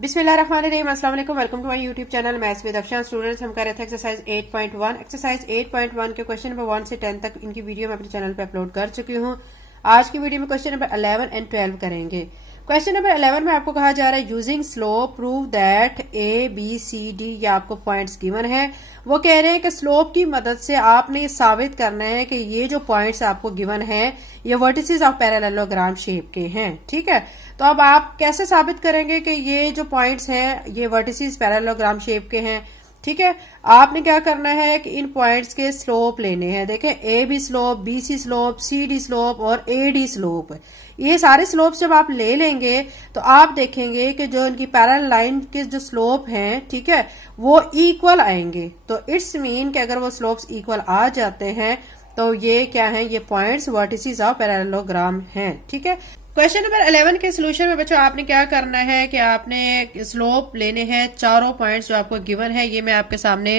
बिस्मिल्लाहिर्रहमानिर्रहीम, अस्सलाम वालेकुम, welcome to my YouTube channel maths with Afshan. Students, हम कर रहे थे एक्सरसाइज 8.1। एक्सरसाइज 8.1 के क्वेश्चन नंबर 1 से 10 तक इनकी वीडियो मैं अपने चैनल पे अपलोड कर चुकी हूँ। आज की वीडियो में क्वेश्चन नंबर 11 एंड 12 करेंगे। क्वेश्चन नंबर 11 में आपको कहा जा रहा है using slope prove that A B C D, या आपको पॉइंट्स गिवन है। वो कह रहे हैं कि स्लोप की मदद से आपने साबित करना है कि ये जो पॉइंट्स आपको गिवन है ये वर्टिसेस ऑफ पैरेललोग्राम शेप के हैं। ठीक है, तो अब आप कैसे साबित करेंगे कि ये जो पॉइंट्स हैं ये वर्टिसेस पैरेललोग्राम शेप के हैं। ठीक है, आपने क्या करना है कि इन पॉइंट्स के स्लोप लेने हैं। देखें, A B slope, B C slope, C D slope और ए डी स्लोप, ये सारे स्लोप जब आप ले लेंगे तो आप देखेंगे कि जो इनकी पैरेलल लाइन के जो स्लोप हैं, ठीक है, वो इक्वल आएंगे। तो इट्स मीन कि अगर वो स्लोप्स इक्वल आ जाते हैं तो ये क्या है, ये पॉइंट्स वर्टिसेस ऑफ पैरेललोग्राम हैं। ठीक है, क्वेश्चन नंबर 11 के सोल्यूशन में बच्चों आपने क्या करना है कि आपने स्लोप लेने हैं चारों पॉइंट्स जो आपको गिवन है। ये मैं आपके सामने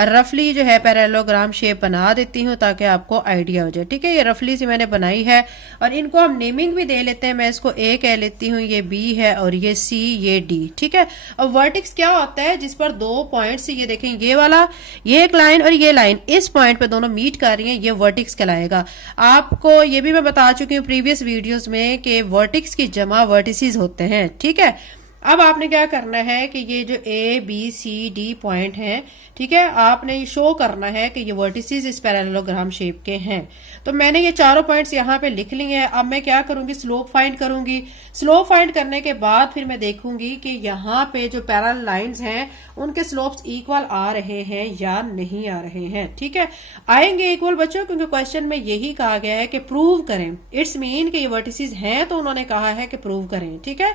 रफली जो है पैरेललोग्राम शेप बना देती हूँ ताकि आपको आइडिया हो जाए। ठीक है, ये रफली सी मैंने बनाई है और इनको हम नेमिंग भी दे लेते हैं। मैं इसको ए कह लेती हूँ, ये बी है और ये सी, ये डी। ठीक है, अब वर्टिक्स क्या होता है जिस पर दो पॉइंट्स, ये देखें, ये वाला, ये एक लाइन और ये लाइन इस पॉइंट पे दोनों मीट कर रही है, ये वर्टिक्स कहलाएगा। आपको ये भी मैं बता चुकी हूँ प्रीवियस वीडियोज में कि वर्टिक्स की जमा वर्टिसेस होते हैं। ठीक है, अब आपने क्या करना है कि ये जो A B C D point हैं, ठीक है, आपने ये शो करना है कि ये वर्टिसेस इस पैरेललोग्राम शेप के हैं। तो मैंने ये चारों पॉइंट्स यहाँ पे लिख लिए हैं। अब मैं क्या करूंगी, स्लोप फाइंड करूंगी। स्लोप फाइंड करने के बाद फिर मैं देखूंगी कि यहाँ पे जो पैरेलल लाइंस हैं उनके स्लोप्स इक्वल आ रहे हैं या नहीं आ रहे हैं। ठीक है, आएंगे इक्वल बच्चों, क्योंकि क्वेश्चन में यही कहा गया है कि प्रूव करें। इट्स मीन कि ये वर्टिसेस हैं तो उन्होंने कहा है कि प्रूव करें। ठीक है,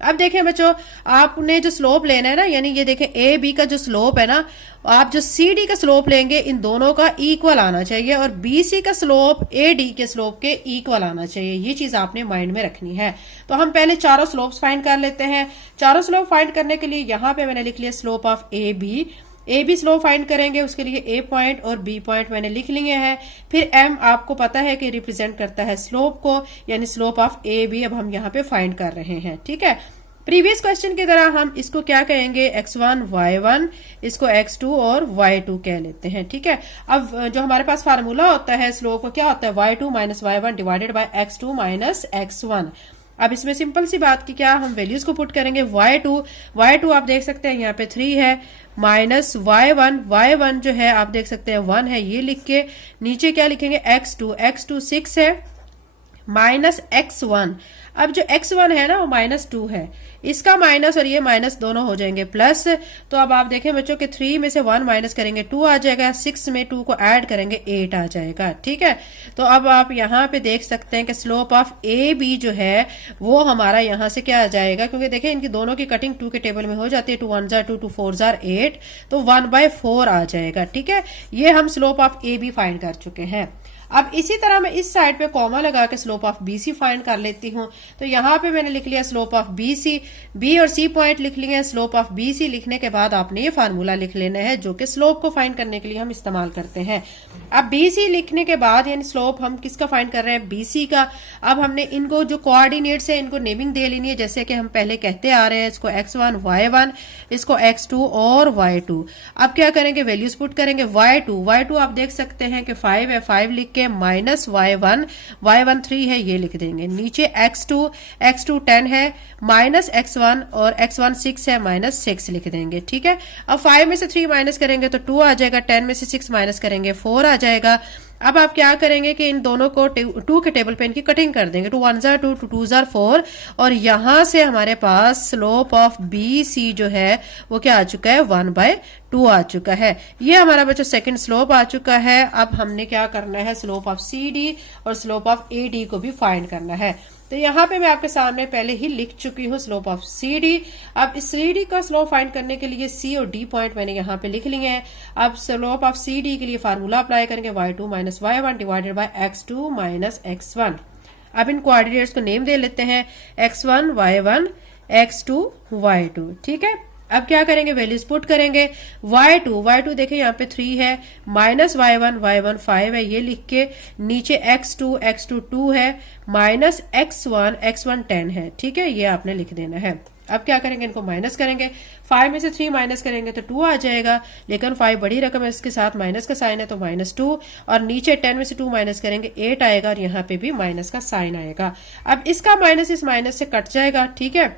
अब देखें बच्चों, आपने जो स्लोप लेना है ना, यानी ये देखें ए बी का जो स्लोप है ना, आप जो सी डी का स्लोप लेंगे इन दोनों का इक्वल आना चाहिए और बी सी का स्लोप ए डी के स्लोप के इक्वल आना चाहिए। ये चीज आपने माइंड में रखनी है। तो हम पहले चारों स्लोप्स फाइंड कर लेते हैं। चारों स्लोप फाइंड करने के लिए यहाँ पे मैंने लिख लिया slope of A B slope find करेंगे, उसके लिए ए पॉइंट और बी पॉइंट मैंने लिख लिए हैं। फिर एम आपको पता है कि रिप्रेजेंट करता है स्लोप को, यानी स्लोप ऑफ ए बी अब हम यहाँ पे फाइंड कर रहे हैं। ठीक है, प्रीवियस क्वेश्चन की तरह हम इसको क्या कहेंगे, x1 y1, इसको x2 और y2 कह लेते हैं। ठीक है, अब जो हमारे पास फार्मूला होता है स्लोप का, क्या होता है, y2 minus y1 divided by x2 minus x1। अब इसमें सिंपल सी बात की क्या, हम वैल्यूज को पुट करेंगे। y2 आप देख सकते हैं यहाँ पे 3 है, माइनस y1 जो है आप देख सकते हैं 1 है, ये लिख के नीचे क्या लिखेंगे, x2 6 है, माइनस x1। अब जो x1 है ना वो -2 है, इसका माइनस और ये माइनस दोनों हो जाएंगे प्लस। तो अब आप देखें बच्चों के 3 में से 1 माइनस करेंगे 2 आ जाएगा, 6 में 2 को ऐड करेंगे 8 आ जाएगा। ठीक है, तो अब आप यहाँ पे देख सकते हैं कि स्लोप ऑफ ए बी जो है वो हमारा यहाँ से क्या आ जाएगा, क्योंकि देखें इनकी दोनों की कटिंग 2 के टेबल में हो जाती है, 2 1 जार 2 2 4 जार 8, तो 1/4 आ जाएगा। ठीक है, ये हम slope of A B find कर चुके हैं। अब इसी तरह मैं इस साइड पे कॉमा लगा के slope of B C find कर लेती हूँ। तो यहाँ पे मैंने लिख लिया slope of B C, B और सी पॉइंट लिख लिए। स्लोप ऑफ बी सी लिखने के बाद आपने ये फार्मूला लिख लेना है जो कि स्लोप को फाइंड करने के लिए हम इस्तेमाल करते हैं। अब बी सी लिखने के बाद यानी स्लोप हम किसका फाइंड कर रहे हैं, बी सी का। अब हमने इनको जो कोऑर्डिनेट्स है इनको नेमिंग दे लेनी है, जैसे कि हम पहले कहते आ रहे हैं, इसको x1 y1, इसको x2 और y2। अब क्या करेंगे, वैल्यूज पुट करेंगे। y2 आप देख सकते हैं कि 5 है, 5 लिख के माइनस y1 3 है, ये लिख देंगे। नीचे x2 10 है, माइनस x1 और x1 6 है, माइनस 6 लिख देंगे। ठीक है, अब 5 में से 3 माइनस करेंगे तो 2 आ जाएगा, 10 में से 6 माइनस करेंगे 4 आ जाएगा। अब आप क्या करेंगे कि इन दोनों को 2 के टेबल पे इनकी कटिंग कर देंगे, 2 1 जार 2 2 2 जार 4, और यहां से हमारे पास स्लोप ऑफ बी सी जो है वो क्या आ चुका है, 1/2 आ चुका है। ये हमारा बच्चों सेकंड स्लोप आ चुका है। अब हमने क्या करना है, स्लोप ऑफ सी डी और स्लोप ऑफ ए डी को भी फाइंड करना है। तो यहाँ पे मैं आपके सामने पहले ही लिख चुकी हूँ स्लोप ऑफ सी डी। अब इस सी डी का स्लोप फाइंड करने के लिए सी और डी पॉइंट मैंने यहाँ पे लिख लिए हैं। अब स्लोप ऑफ सी डी के लिए फार्मूला अप्लाई करेंगे, y2 minus y1 divided by x2 minus x1। अब इन कोऑर्डिनेट्स को नेम दे लेते हैं, x1 y1, x2 y2। ठीक है, अब क्या करेंगे, वैल्यूज पुट करेंगे। y2 देखें यहाँ पे 3 है, माइनस y1 5 है, ये लिख के नीचे x2 2 है, माइनस x1 10 है। ठीक है, ये आपने लिख देना है। अब क्या करेंगे, इनको माइनस करेंगे। 5 में से 3 माइनस करेंगे तो 2 आ जाएगा, लेकिन 5 बड़ी रकम है, इसके साथ माइनस का साइन है तो -2, और नीचे 10 में से 2 माइनस करेंगे 8 आएगा, और यहाँ पे भी माइनस का साइन आएगा। अब इसका माइनस इस माइनस से कट जाएगा, ठीक है।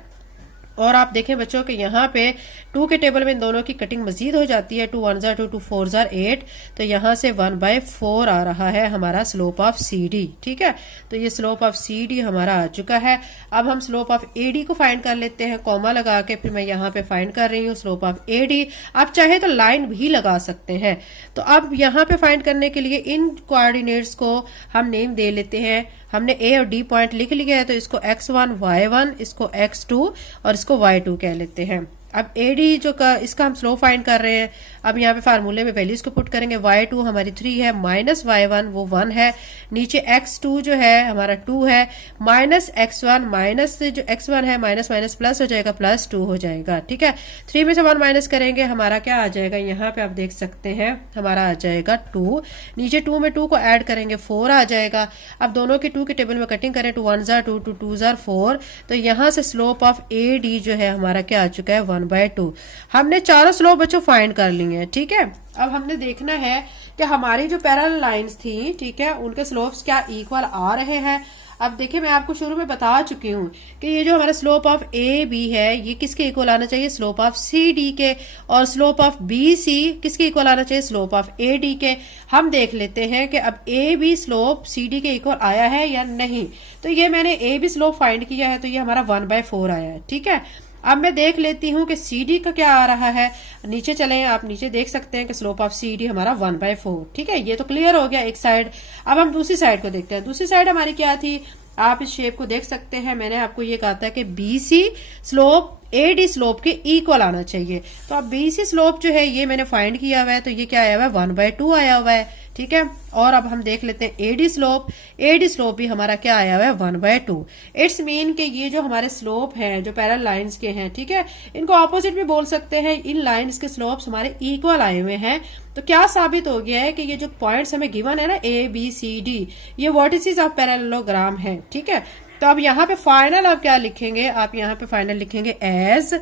और आप देखें बच्चों कि यहाँ पे 2 के टेबल में इन दोनों की कटिंग मजीद हो जाती है, 2 1 जार 2 2 4 जार 8, तो यहाँ से 1/4 आ रहा है हमारा स्लोप ऑफ सी डी, ठीक है। तो ये स्लोप ऑफ सी डी हमारा आ चुका है। अब हम स्लोप ऑफ ए डी को फाइंड कर लेते हैं, कॉमा लगा के, फिर मैं यहाँ पे फाइंड कर रही हूँ स्लोप ऑफ ए डी। आप चाहे तो लाइन भी लगा सकते हैं। तो अब यहाँ पे फाइंड करने के लिए इन कोऑर्डिनेट्स को हम नेम दे लेते हैं। हमने ए और डी पॉइंट लिख लिया है, तो इसको x1 y1, इसको x2 और इसको y2 कह लेते हैं। अब ए डी जो का इसका हम स्लोप फाइंड कर रहे हैं। अब यहाँ पे फार्मूले में वैल्यूज को पुट करेंगे। y2 हमारी 3 है, माइनस y1 वो 1 है, नीचे x2 जो है हमारा 2 है, माइनस x1, माइनस जो x1 है माइनस माइनस प्लस हो जाएगा, +2 हो जाएगा, ठीक है। 3 में से 1 माइनस करेंगे, हमारा क्या आ जाएगा, यहाँ पे आप देख सकते हैं हमारा आ जाएगा 2, नीचे 2 में 2 को ऐड करेंगे 4 आ जाएगा। अब दोनों की 2 के टेबल में कटिंग करें, 2 1 जार 2 2 2 जार 4, तो यहाँ से स्लोप ऑफ ए डी जो है हमारा क्या आ चुका है, 1/2। हमने चारों स्लोप बच्चों फाइंड कर लिए हैं, ठीक है। अब हमने देखना है कि हमारी जो पैरेलल लाइंस थी, ठीक है, उनके स्लोप्स क्या इक्वल आ रहे हैं। अब देखिए मैं आपको शुरू में बता चुकी हूँ कि ये जो हमारा स्लोप ऑफ ए बी है ये किसके इक्वल आना चाहिए, स्लोप ऑफ सी डी के, और स्लोप ऑफ बी सी किसके इक्वल आना चाहिए, स्लोप ऑफ ए डी के। हम देख लेते हैं कि अब A B slope C D के इक्वल आया है या नहीं। तो ये मैंने ए बी स्लोप फाइंड किया है, तो ये हमारा 1/4 आया है, ठीक है। अब मैं देख लेती हूँ कि सी डी का क्या आ रहा है। नीचे चलें, आप नीचे देख सकते हैं कि स्लोप ऑफ सी डी हमारा 1/4, ठीक है। ये तो क्लियर हो गया एक साइड। अब हम दूसरी साइड को देखते हैं। दूसरी साइड हमारी क्या थी, आप इस शेप को देख सकते हैं। मैंने आपको ये कहा था कि B C slope A D slope के इक्वल आना चाहिए। तो अब बी सी स्लोप जो है ये मैंने फाइंड किया हुआ है, तो ये क्या आया हुआ है, 1/2 आया हुआ है, ठीक है। और अब हम देख लेते हैं ए डी स्लोप भी हमारा क्या आया हुआ है, 1/2। इट्स मीन कि ये जो हमारे स्लोप हैं जो पैरेलल लाइंस के हैं, ठीक है, इनको ऑपोजिट भी बोल सकते हैं। इन लाइंस के स्लोप्स हमारे इक्वल आए हुए हैं। तो क्या साबित हो गया है कि ये जो पॉइंट्स हमें गिवन है ना, ए बी सी डी, ये वर्टिसेस ऑफ पैरेललोग्राम है, ठीक है। तो अब यहाँ पे फाइनल आप क्या लिखेंगे, आप यहाँ पे फाइनल लिखेंगे एज,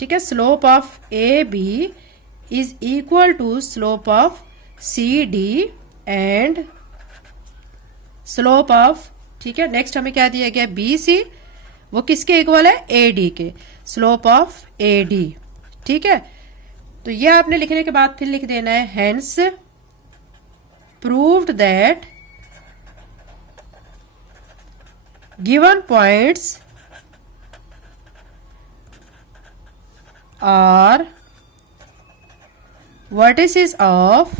ठीक है, slope of A B is equal to slope of C D and slope of, ठीक है। नेक्स्ट हमें क्या दिया गया, बी सी, वो किसके इक्वल है, ए डी के, स्लोप ऑफ ए डी, ठीक है। तो ये आपने लिखने के बाद फिर लिख देना है hence proved that given points are vertices of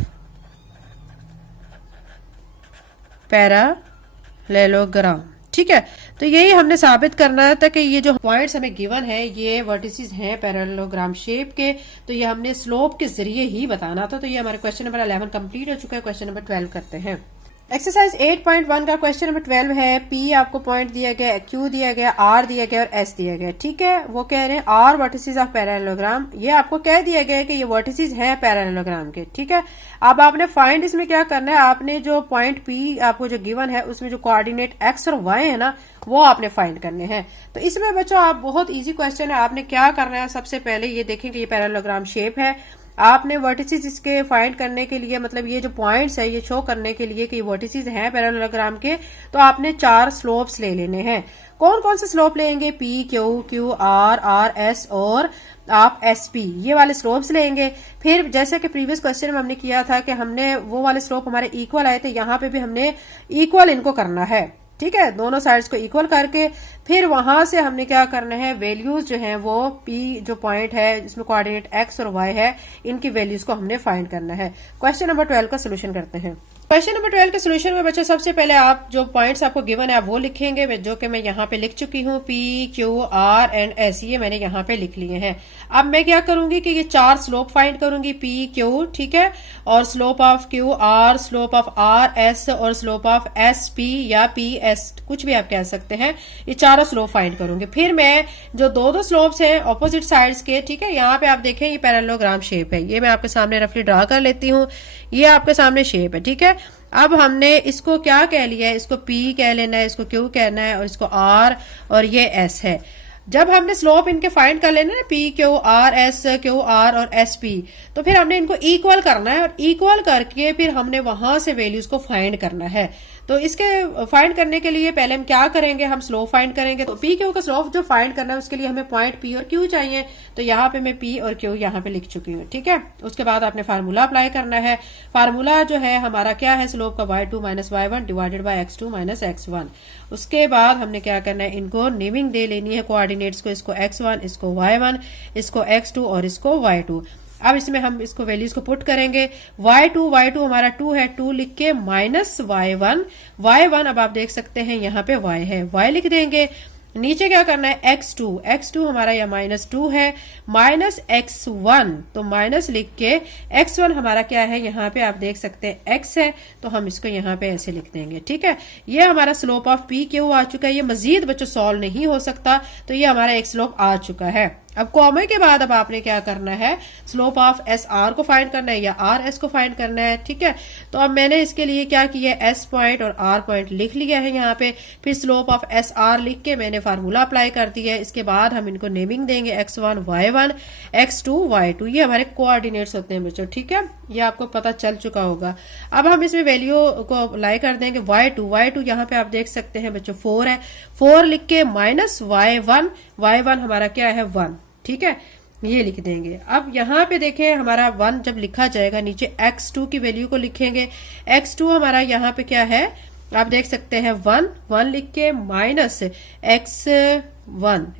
parallelogram, ठीक है। तो यही हमने साबित करना था कि ये जो पॉइंट्स हमें गिवन है ये वर्टिसेस हैं पैरेललोग्राम शेप के। तो ये हमने स्लोप के जरिए ही बताना था। तो ये हमारे क्वेश्चन नंबर 11 कंप्लीट हो चुका है। क्वेश्चन नंबर 12 करते हैं। एक्सरसाइज 8.1 का क्वेश्चन नंबर 12 है। पी आपको पॉइंट दिया गया, क्यू दिया गया, आर दिया गया और एस दिया गया, ठीक है। वो कह रहे हैं आर वर्टिसेस ऑफ पैरेललोग्राम। ये आपको कह दिया गया है कि ये वर्टिसेस हैं पैरेललोग्राम के, ठीक है। अब आपने फाइंड इसमें क्या करना है, आपने जो पॉइंट पी आपको जो गिवन है उसमें जो कोऑर्डिनेट एक्स और वाई है ना, वो आपने फाइंड करने हैं। तो इसमें बच्चों आप बहुत इजी क्वेश्चन है। आपने क्या करना है, सबसे पहले ये देखें कि ये पैरेललोग्राम शेप है। आपने वर्टिसेस इसके फाइंड करने के लिए, मतलब ये जो पॉइंट्स है ये शो करने के लिए कि वर्टिसेस हैं पैरेललोग्राम के, तो आपने 4 स्लोप्स ले लेने हैं। कौन कौन से स्लोप लेंगे, P Q, Q R, R S और आप एस पी, ये वाले स्लोप्स लेंगे। फिर जैसे कि प्रीवियस क्वेश्चन में हमने किया था कि हमने वो वाले स्लोप हमारे इक्वल आए थे, यहाँ पे भी हमने इक्वल इनको करना है, ठीक है। दोनों साइड्स को इक्वल करके फिर वहां से हमने क्या करना है, वैल्यूज जो हैं वो पी जो पॉइंट है जिसमें कोऑर्डिनेट एक्स और वाई है, इनकी वैल्यूज को हमने फाइंड करना है। क्वेश्चन नंबर 12 का सोल्यूशन करते हैं। क्वेश्चन नंबर 12 के सोल्यूशन में बच्चों सबसे पहले आप जो पॉइंट्स आपको गिवन है आप वो लिखेंगे, जो कि मैं यहाँ पे लिख चुकी हूँ, P Q R and S, ये मैंने यहाँ पे लिख लिए हैं। अब मैं क्या करूंगी कि ये 4 स्लोप फाइंड करूंगी, पी क्यू, ठीक है, और slope of Q are, slope of R S और स्लोप ऑफ एस पी या पी एस, कुछ भी आप कह सकते हैं। ये 4 स्लोप फाइंड करूंगी। फिर मैं जो दो स्लोप्स हैं ऑपोजिट साइड्स के, ठीक है, यहाँ पे आप देखें ये पैरेललोग्राम शेप है, ये मैं आपके सामने रफली ड्रा कर लेती हूँ। ये आपके सामने शेप है, ठीक है। अब हमने इसको क्या कह लिया है, इसको P कह लेना है, इसको Q कहना है और इसको R और ये S है। जब हमने स्लोप इनके फाइंड कर लेना ना P Q R S Q R और एस पी, तो फिर हमने इनको इक्वल करना है और इक्वल करके फिर हमने वहां से वैल्यूज को फाइंड करना है। तो इसके फाइंड करने के लिए पहले हम क्या करेंगे, हम स्लोप फाइंड करेंगे। तो पी क्यू का स्लोप जो फाइंड करना है उसके लिए हमें पॉइंट पी और क्यू चाहिए। तो यहाँ पे मैं पी और क्यू यहाँ पे लिख चुकी हूँ, ठीक है। उसके बाद आपने फार्मूला अप्लाई करना है। फार्मूला जो है हमारा क्या है, स्लोप का y2 minus y1 divided by x2 minus x1। उसके बाद हमने क्या करना है, इनको नेमिंग दे लेनी है कोऑर्डिनेट्स को, इसको x1, इसको y1, इसको x2 और इसको y2। अब इसमें हम इसको वैल्यूज को पुट करेंगे। y2 हमारा 2 है, 2 लिख के माइनस y1 अब आप देख सकते हैं यहाँ पे y है, y लिख देंगे। नीचे क्या करना है, x2 हमारा यह -2 है, माइनस x1 तो माइनस लिख के x1 हमारा क्या है, यहाँ पे आप देख सकते हैं x है, तो हम इसको यहाँ पे ऐसे लिख देंगे, ठीक है। ये हमारा स्लोप ऑफ पी क्यू आ चुका है। ये मजीद बच्चों सॉल्व नहीं हो सकता, तो ये हमारा एक स्लोप आ चुका है। अब कॉमा के बाद अब आपने क्या करना है, स्लोप ऑफ एस आर को फाइंड करना है या आर एस को फाइंड करना है, ठीक है। तो अब मैंने इसके लिए क्या किया, एस पॉइंट और आर पॉइंट लिख लिया है यहाँ पे। फिर स्लोप ऑफ एस आर लिख के मैंने फार्मूला अप्लाई कर दिया है। इसके बाद हम इनको नेमिंग देंगे x1 y1 x2 y2। ये हमारे कोऑर्डिनेट्स होते हैं बच्चों, ठीक है, ये आपको पता चल चुका होगा। अब हम इसमें वैल्यू को अप्लाई कर देंगे। y2 यहाँ पे आप देख सकते हैं बच्चों 4 है, 4 लिख के माइनस y1 हमारा क्या है 1, ठीक है, ये लिख देंगे। अब यहाँ पे देखें हमारा 1 जब लिखा जाएगा, नीचे x2 की वैल्यू को लिखेंगे। x2 हमारा यहाँ पे क्या है, आप देख सकते हैं 1 लिख के माइनस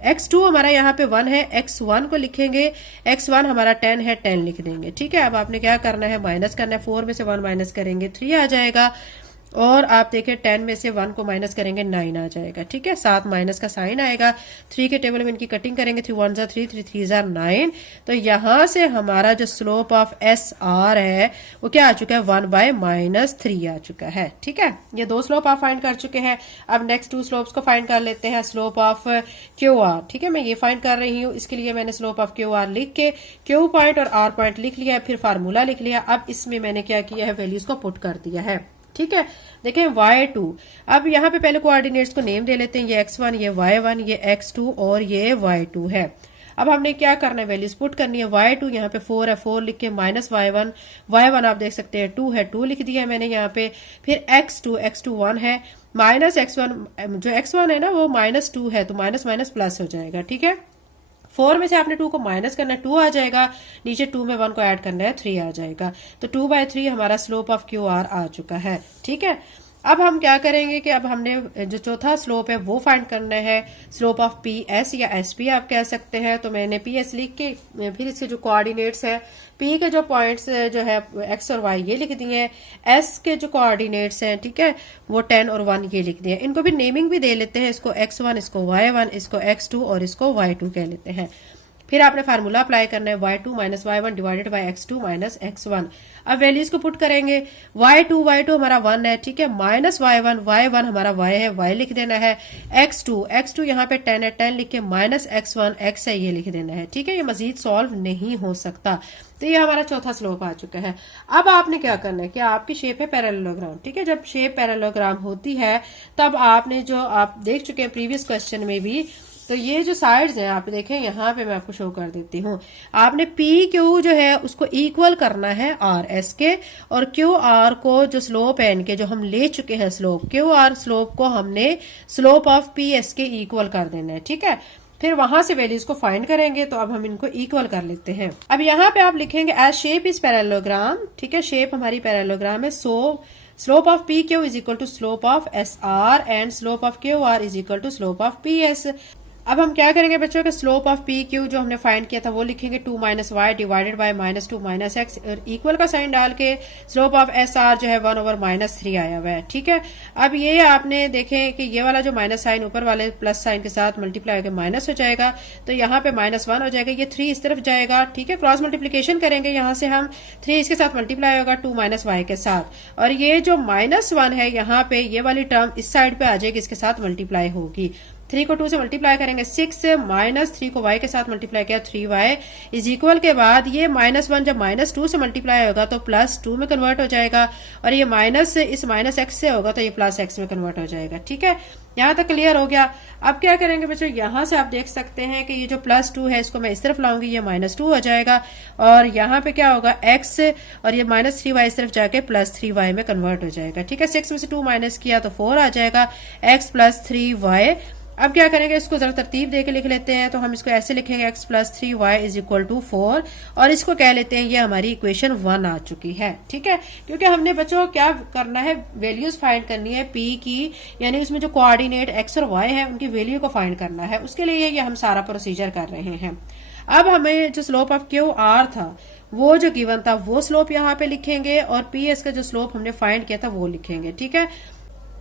x2 हमारा यहाँ पे 1 है, x1 को लिखेंगे। x1 हमारा 10 है, 10 लिख देंगे, ठीक है। अब आपने क्या करना है, माइनस करना है। 4 में से 1 माइनस करेंगे 3 आ जाएगा, और आप देखिए 10 में से 1 को माइनस करेंगे 9 आ जाएगा, ठीक है। 7 माइनस का साइन आएगा। 3 के टेबल में इनकी कटिंग करेंगे, 3 1 जा 3 3 3 जा 9। तो यहां से हमारा जो स्लोप ऑफ एस आर है वो क्या आ चुका है, 1/-3 आ चुका है, ठीक है। ये 2 स्लोप आप फाइंड कर चुके हैं। अब नेक्स्ट 2 स्लोप्स को फाइंड कर लेते हैं। स्लोप ऑफ क्यू आर, ठीक है, मैं ये फाइंड कर रही हूँ। इसके लिए मैंने स्लोप ऑफ क्यू आर लिख के क्यू पॉइंट और आर पॉइंट लिख लिया, फिर फार्मूला लिख लिया। अब इसमें मैंने क्या किया है, वैल्यूज को पुट कर दिया है, ठीक है। देखें y2, अब यहाँ पे पहले कोऑर्डिनेट्स को नेम दे लेते हैं। ये x1, ये y1, ये x2 और ये y2 है। अब हमने क्या करना है, वैल्यूज पुट करनी है। y2 यहाँ पे 4 है, 4 लिख के माइनस y1 आप देख सकते हैं 2 है, 2 लिख दिया है मैंने यहाँ पे। फिर x2 1 है, माइनस x1, जो x1 है ना वो -2 है, तो माइनस माइनस प्लस हो जाएगा, ठीक है। 4 में से आपने 2 को माइनस करना है, 2 आ जाएगा। नीचे 2 में 1 को ऐड करना है, 3 आ जाएगा। तो 2/3 हमारा स्लोप ऑफ क्यू आर आ चुका है, ठीक है। अब हम क्या करेंगे कि अब हमने जो चौथा स्लोप है वो फाइंड करना है, स्लोप ऑफ पी एस या एस पी आप कह सकते हैं। तो मैंने पी एस लिख के फिर इसके जो कोऑर्डिनेट्स है, पी के जो पॉइंट्स जो है एक्स और वाई ये लिख दिए हैं, एस के जो कोऑर्डिनेट्स हैं, ठीक है, वो 10 और 1 ये लिख दिए। इनको भी नेमिंग भी दे लेते हैं, इसको x1, इसको y1, इसको x2 और इसको y2 कह लेते हैं। फिर आपने फार्मूला अप्लाई करना है, y2 minus y1 divided by x2 minus x1। अब वैल्यूज को पुट करेंगे। y2 हमारा 1 है, ठीक है, माइनस y1 हमारा y है, y लिख देना है। x2 यहाँ पे 10 है, 10 लिख के माइनस x1 x है, ये लिख देना है, ठीक है। ये मजीद सॉल्व नहीं हो सकता। तो ये हमारा चौथा स्लोप आ चुका है। अब आपने क्या करना है कि आपकी शेप है पैरेललोग्राम, ठीक है। जब शेप पैरेललोग्राम होती है तब आपने जो आप देख चुके हैं प्रीवियस क्वेश्चन में भी, तो ये जो साइड्स हैं आप देखें, यहाँ पे मैं आपको शो कर देती हूँ। आपने पी क्यू जो है उसको इक्वल करना है आर एस के, और क्यू आर को जो स्लोप है इनके जो हम ले चुके हैं स्लोप, क्यू आर स्लोप को हमने स्लोप ऑफ पी एस के इक्वल कर देना है, ठीक है। फिर वहां से वैल्यूज को फाइंड करेंगे। तो अब हम इनको इक्वल कर लेते हैं। अब यहाँ पे आप लिखेंगे एज शेप इज पैरेललोग्राम, ठीक है, शेप हमारी पैरेललोग्राम है। So slope of P Q is equal to slope of S R and slope of Q R is equal to slope of P S. अब हम क्या करेंगे बच्चों के स्लोप ऑफ पी क्यू जो हमने फाइंड किया था वो लिखेंगे 2 minus Y divided by -2 minus X, और इक्वल का साइन डाल के स्लोप ऑफ एस आर जो है 1/-3 आया हुआ है, ठीक है। अब ये आपने देखें कि ये वाला जो माइनस साइन ऊपर वाले प्लस साइन के साथ मल्टीप्लाई होकर माइनस हो जाएगा, तो यहाँ पे -1 हो जाएगा। ये 3 इस तरफ जाएगा, ठीक है, क्रॉस मल्टीप्लीकेशन करेंगे। यहाँ से हम 3 इसके साथ मल्टीप्लाई होगा 2 माइनस वाई के साथ, और ये जो -1 है यहाँ पे ये वाली टर्म इस साइड पे आ जाएगी, इसके साथ मल्टीप्लाई होगी। 3 को 2 से मल्टीप्लाई करेंगे 6 माइनस 3 को y के साथ मल्टीप्लाई किया 3y इज इक्वल के बाद ये -1 जब -2 से मल्टीप्लाई होगा तो +2 में कन्वर्ट हो जाएगा और ये माइनस इस -x से होगा तो ये +x में कन्वर्ट हो जाएगा। ठीक है, यहां तक क्लियर हो गया। अब क्या करेंगे बच्चों, यहां से आप देख सकते हैं कि ये जो +2 है इसको मैं इस तरफ लाऊंगी, ये -2 हो जाएगा और यहाँ पे क्या होगा x और ये -3y इस तरफ जाके +3y में कन्वर्ट हो जाएगा। ठीक है, 6 में से 2 माइनस किया तो 4 आ जाएगा x + 3y। अब क्या करेंगे, इसको जरा तरतीब देके लिख लेते हैं। तो हम इसको ऐसे लिखेंगे x + 3y = 4 और इसको कह लेते हैं ये हमारी इक्वेशन 1 आ चुकी है। ठीक है, क्योंकि हमने बच्चों क्या करना है, वैल्यूज फाइंड करनी है p की, यानी उसमें जो कोऑर्डिनेट x और y है उनकी वैल्यू को फाइंड करना है। उसके लिए ये हम सारा प्रोसीजर कर रहे हैं। अब हमें जो स्लोप ऑफ क्यू आर था वो जो गिवन था वो स्लोप यहाँ पे लिखेंगे और पी एस का जो स्लोप हमने फाइंड किया था वो लिखेंगे। ठीक है,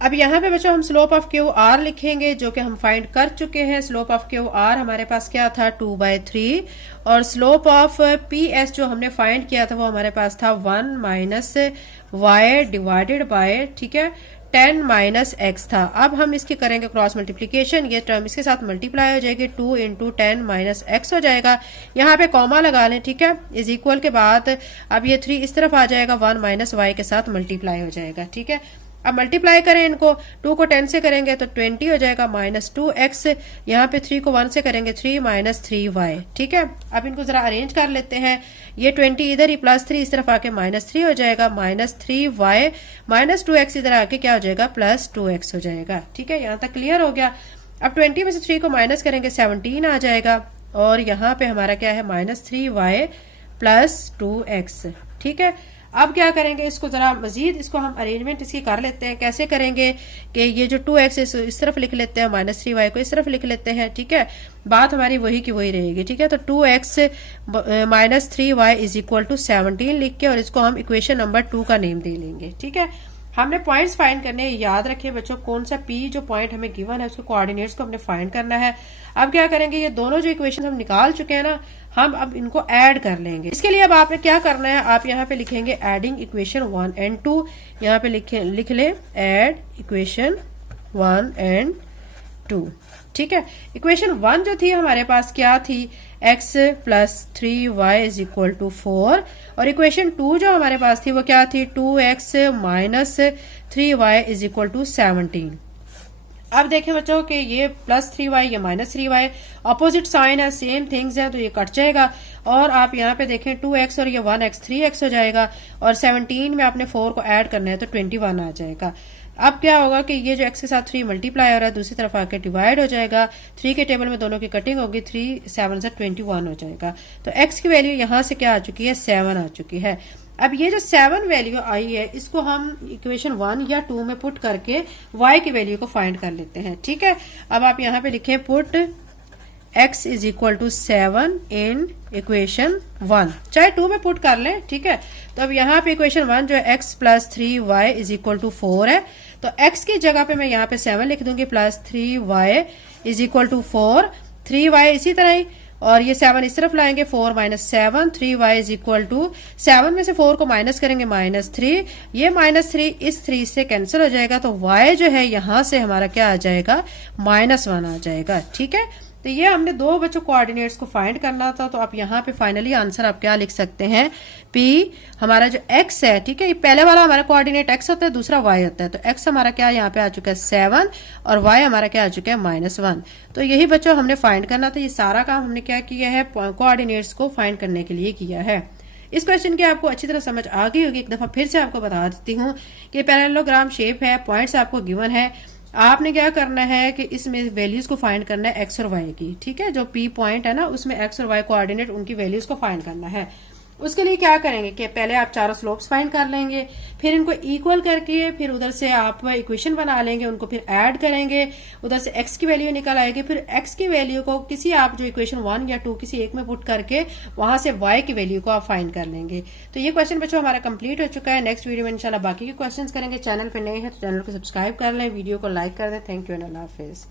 अब यहाँ पे बच्चों हम स्लोप ऑफ क्यू आर लिखेंगे जो कि हम फाइंड कर चुके हैं। स्लोप ऑफ क्यू आर हमारे पास क्या था 2/3 और स्लोप ऑफ पी एस जो हमने फाइंड किया था वो हमारे पास था 1 - y डिवाइडेड बाय, ठीक है, 10 - x था। अब हम इसकी करेंगे क्रॉस मल्टीप्लीकेशन, ये टर्म इसके साथ मल्टीप्लाई हो जाएगी, 2 × 10 - x हो जाएगा। यहाँ पे कॉमा लगा लें, ठीक है, इज इक्वल के बाद अब ये 3 इस तरफ आ जाएगा, 1 - y के साथ मल्टीप्लाई हो जाएगा। ठीक है, अब मल्टीप्लाई करें इनको, 2 को 10 से करेंगे तो 20 हो जाएगा, -2x, यहाँ पे 3 को 1 से करेंगे 3 - 3y। ठीक है, अब इनको जरा अरेंज कर लेते हैं, ये 20 इधर ही +3 इस तरफ आके -3 हो जाएगा, -3y, -2x इधर आके क्या हो जाएगा +2x हो जाएगा। ठीक है, यहाँ तक क्लियर हो गया। अब 20 में से 3 को माइनस करेंगे 17 आ जाएगा और यहाँ पे हमारा क्या है -3y + 2x। ठीक है, अब क्या करेंगे, इसको जरा मजीद इसको हम अरेंजमेंट इसकी कर लेते हैं। कैसे करेंगे कि ये जो 2x इस तरफ लिख लेते हैं, -3y को इस तरफ लिख लेते हैं। ठीक है, बात हमारी वही की वही रहेगी। ठीक है, तो 2x - 3y = 17 लिख के और इसको हम इक्वेशन नंबर 2 का नेम दे लेंगे। ठीक है, हमने पॉइंट्स फाइंड करने, याद रखिए बच्चों कौन सा p जो पॉइंट हमें गिवन है उसके कोऑर्डिनेट्स को हमने फाइंड करना है। अब क्या करेंगे, ये दोनों जो इक्वेशन हम निकाल चुके हैं ना, हम अब इनको ऐड कर लेंगे। इसके लिए अब आपने क्या करना है, आप यहाँ पे लिखेंगे एडिंग इक्वेशन 1 और 2। यहाँ पे लिख ले एड इक्वेशन 1 और 2। ठीक है, इक्वेशन 1 जो थी हमारे पास क्या थी, x + 3y = 4 और इक्वेशन 2 जो हमारे पास थी वो क्या थी, 2x - 3y = 17। अब देखें बच्चों कि ये +3y या -3y अपोजिट साइन है, सेम थिंग्स हैं, तो ये कट जाएगा और आप यहाँ पे देखें 2x और ये 1x 3x हो जाएगा और 17 में आपने 4 को ऐड करना है तो 21 आ जाएगा। अब क्या होगा कि ये जो x के साथ 3 मल्टीप्लाई हो रहा है दूसरी तरफ आके डिवाइड हो जाएगा, 3 के टेबल में दोनों की कटिंग होगी, 3 7 से 21 हो जाएगा। तो x की वैल्यू यहाँ से क्या आ चुकी है, 7 आ चुकी है। अब ये जो 7 वैल्यू आई है इसको हम इक्वेशन 1 या 2 में पुट करके y की वैल्यू को फाइंड कर लेते हैं। ठीक है, अब आप यहाँ पे लिखें पुट x = 7 इन इक्वेशन 1, चाहे 2 में पुट कर लें। ठीक है, तो अब यहाँ पे इक्वेशन 1 जो है x + 3y = 4 है, तो x की जगह पे मैं यहाँ पे 7 लिख दूंगी, +3y = 4, 3y इसी तरह ही और ये 7 इस तरफ लाएंगे, 4 - 7, 3y = 7 में से 4 को माइनस करेंगे -3, ये -3 इस 3 से कैंसिल हो जाएगा, तो y जो है यहाँ से हमारा क्या आ जाएगा, -1 आ जाएगा। ठीक है, तो ये हमने दो बच्चों कोऑर्डिनेट्स को फाइंड करना था। तो आप यहाँ पे फाइनली आंसर आप क्या लिख सकते हैं, p हमारा जो x है, ठीक है, ये पहले वाला हमारा कोऑर्डिनेट x होता है, दूसरा y होता है, तो x हमारा क्या यहाँ पे आ चुका है 7 और y हमारा क्या आ चुका है -1। तो यही बच्चों हमने फाइंड करना था। ये सारा काम हमने क्या किया है, कोऑर्डिनेट्स को फाइंड करने के लिए किया है। इस क्वेश्चन की आपको अच्छी तरह समझ आ गई होगी। एक दफा फिर से आपको बता देती हूँ कि पैरेललोग्राम शेप है, पॉइंट्स आपको गिवन है, आपने क्या करना है कि इसमें वैल्यूज को फाइंड करना है x और y की। ठीक है, जो p पॉइंट है ना उसमें x और y कोऑर्डिनेट उनकी वैल्यूज को फाइंड करना है। उसके लिए क्या करेंगे कि पहले आप चारों स्लोप्स फाइंड कर लेंगे, फिर इनको इक्वल करके फिर उधर से आप इक्वेशन बना लेंगे, उनको फिर ऐड करेंगे, उधर से x की वैल्यू निकल आएगी, फिर x की वैल्यू को किसी आप जो इक्वेशन 1 या 2 किसी एक में पुट करके वहां से y की वैल्यू को आप फाइंड कर लेंगे। तो ये क्वेश्चन बच्चों हमारा कंप्लीट हो चुका है। नेक्स्ट वीडियो में इंशाल्लाह बाकी के क्वेश्चन करेंगे। चैनल पर नए हैं तो चैनल को सब्सक्राइब कर लें, वीडियो को लाइक कर दें। Thank you and Allah Hafiz.